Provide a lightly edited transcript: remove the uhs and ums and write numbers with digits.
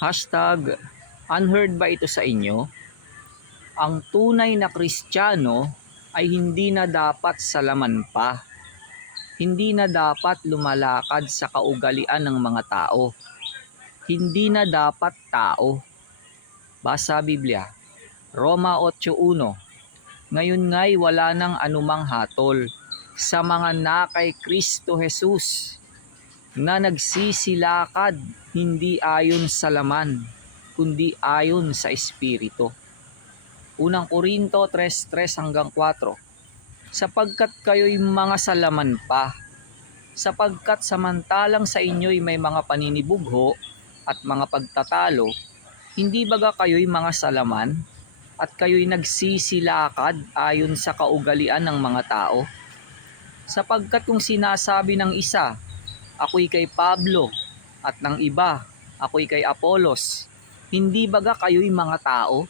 Hashtag, unheard ba ito sa inyo? Ang tunay na Kristiyano ay hindi na dapat salaman pa. Hindi na dapat lumalakad sa kaugalian ng mga tao. Hindi na dapat tao. Basa Biblia, Roma 8:1. Ngayon nga'y wala nang anumang hatol sa mga na kay Kristo Jesus na nagsisilakad hindi ayon sa laman, kundi ayon sa Espiritu. Unang Korinto 3:3-4. Sapagkat kayo'y mga salaman pa, sapagkat samantalang sa inyo'y may mga paninibugho at mga pagtatalo, hindi baga kayo'y mga salaman at kayo'y nagsisilakad ayon sa kaugalian ng mga tao? Sapagkat kung sinasabi ng isa, ako'y kay Pablo, at ng iba, ako'y kay Apolos, hindi baga kayo'y mga tao?